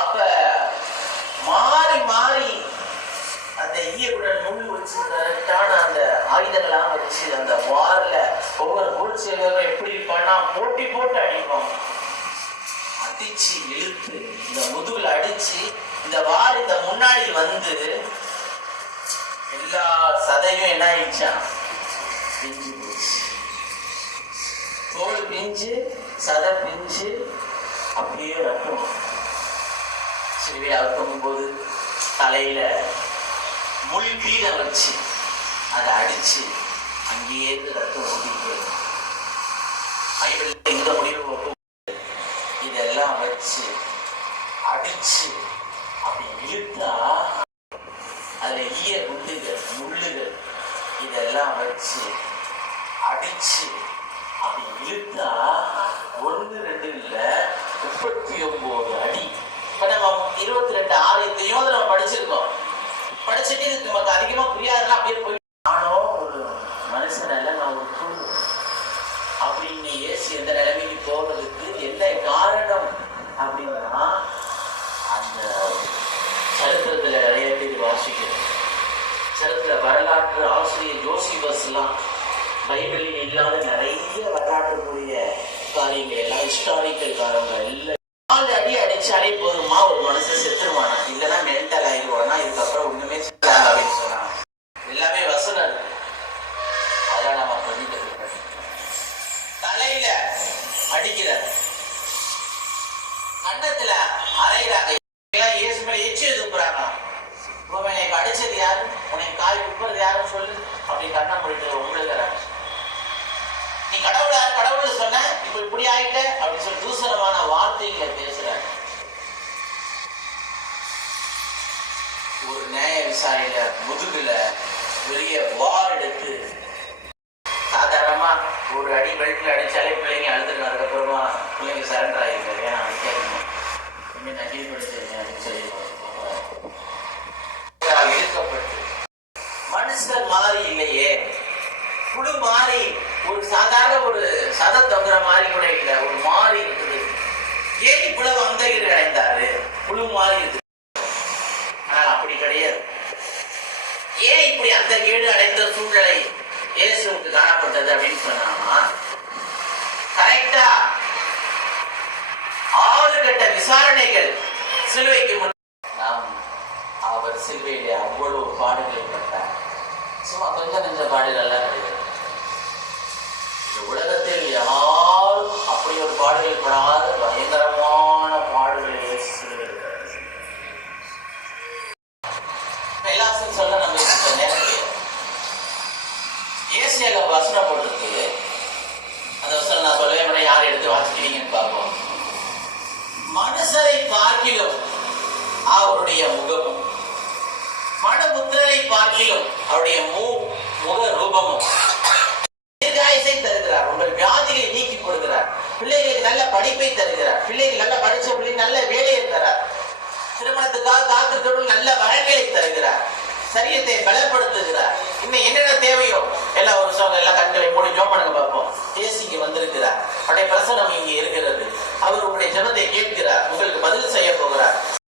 அப்ப மாறி மாறி அந்த ஈயக்குடன் முள் வச்சு கரெக்டான அந்த ஆயுதங்களாம் வச்சு அந்த வார்ல ஒவ்வொரு போர்ச்செயலரும் எப்படி பண்ணா போட்டி போட்டு அடிப்போம். அடிச்சு இழுத்து இந்த முதுகுல அடிச்சு இந்த வார் இந்த முன்னாடி வந்து எல்லா சதையும் என்ன ஆயிடுச்சா பிஞ்சு போச்சு. தோல் பிஞ்சு சதை பிஞ்சு அப்படியே ரத்தம். சிலுவையை அறுக்கும் போது தலையில முள் கீழே வச்சு அதை அடிச்சு அங்கேயே ரத்தம் ஊட்டிட்டு பைபிள் இந்த முடிவு இதெல்லாம் வச்சு அடிச்சு அப்படி இழுத்தா அதுல ஈய குண்டுகள் முள்ளுகள் இதெல்லாம் வச்சு அடிச்சு அப்படி இழுத்தா 1 2 இல்ல 39 அடி. இப்ப நம்ம 22 இந்த யோதனை நம்ம படிச்சிருக்கோம். படிச்சுட்டு நமக்கு அதிகமா புரியாதுன்னா அப்படியே போய் நானும் ஒரு மனுஷன் அல்ல, நான் ஒரு குழு அப்படின்னு ஏசி எந்த நிலைமைக்கு போறதுக்கு என்ன காரணம் அப்படின்னா அந்த சரித்திரத்துல நிறைய பேர் வாசிக்கிறோம். சரித்திர வரலாற்று ஆசிரியர் ஜோசிபஸ் எல்லாம் பைபிளில் இல்லாத நிறைய வரலாற்றுக்குரிய காரியங்கள் எல்லாம் ஹிஸ்டாரிக்கல் காரணங்கள் எல்லாம் 4 அடி அடிச்சாலே போதுமா ஒரு மனுஷன் செத்துருவானா, இல்லைன்னா மென்டல் ஆயிடுவானா, இதுக்கப்புறம் ஒண்ணுமே அப்படின்னு சொன்னாங்க. எல்லாமே வசனம் இருக்கு. அதெல்லாம் நம்ம பண்ணிட்டு தலையில அடிக்கிறார், கண்ணத்துல அரைகிறாங்க, இயேசு மேல எச்சி துப்புறாங்க. உனக்கு அடிச்சது யாரு, உனக்கு காய் துப்புறது யாருன்னு சொல்லு அப்படின்னு கண்ணை முடிட்டு உங்களுக்கிறாங்க. நீ கடவுள் யார், கடவுள் சொன்ன இப்ப இப்படி ஆயிட்ட அப்படின்னு சொல்லி தூசணமான வார்த்தைகளை பேசுறாங்க. ஒரு நியாய விசாரியில முதுகுல பெரிய வார் எடுத்து சாதாரணமா ஒரு அடி பெல்ட்ல அடிச்சாலே பிள்ளைங்க அழுதுட்டு அதுக்கப்புறமா பிள்ளைங்க சரண்டர் ஆகிருக்காரு. ஏன்னா அடிக்கணும் இன்னும் நகை படிச்சேன் அப்படின்னு சொல்லி இழுக்கப்பட்டு மனுஷன் மாறி இல்லையே, புழு மாறி ஒரு சாதாரண ஒரு சத தொங்குற மாதிரி கூட இல்லை, ஒரு மாறி இருக்குது. ஏன் இவ்வளவு அந்த அடைந்தாரு, புழு மாறி இருக்கு. ஆனால் அப்படி கிடையாது. ஏன் இப்படி அந்த கேடு அடைந்த சூழ்நிலை இயேசுவுக்கு காணப்பட்டது அப்படின்னு சொன்னா, கரெக்டா 6 கட்ட விசாரணைகள் சிலுவைக்கு முன் நாம் அவர் சிலுவையிலே அவ்வளவு பாடுகளை பட்டார். சும்மா கொஞ்சம் கொஞ்சம் பாடுகள் எல்லாம் கிடையாது. இந்த உலகத்தில் யாரும் அப்படி ஒரு பாடுகள் படாத பயங்கரமான பாடுகளை எல்லாத்தையும் சொல்ல நம்ம நேரத்தில் ஏசியால வசனம் போட்டிருக்கு. அந்த வசனம் நான் சொல்லவே விட யார் எடுத்து வாசிக்கிறீங்கன்னு பார்ப்போம். மனுஷரை பார்க்கிலும் அவருடைய முகமும், மனுபுத்திரரை பார்க்கிலும் அவருடைய முக ரூபமும் தீர்காயுசை தருகிறார், உங்கள் வியாதிகளை நீக்கி கொடுக்கிறார், பிள்ளைகளுக்கு நல்ல படிப்பை தருகிறார், பிள்ளைகள் நல்ல படிச்ச பிள்ளை நல்ல வேலையை தரார், திருமணத்துக்காக காத்திருக்கிறவர்கள் நல்ல வரங்களை தருகிறார், சரீரத்தை பலப்படுத்துகிறார். இன்னும் என்னென்ன தேவையோ எல்லாம் ஒரு சோங்க எல்லாம் கண்களை மூடி ஜோம் பண்ணுங்க பார்ப்போம். தேசிக்கு வந்திருக்கிறார், அவருடைய பிரசனம் இங்கே இருக்கிறது. அவர் உங்களுடைய ஜெபத்தை கேட்கிறார், உங்களுக்கு பதில் செய்ய போகிறார்.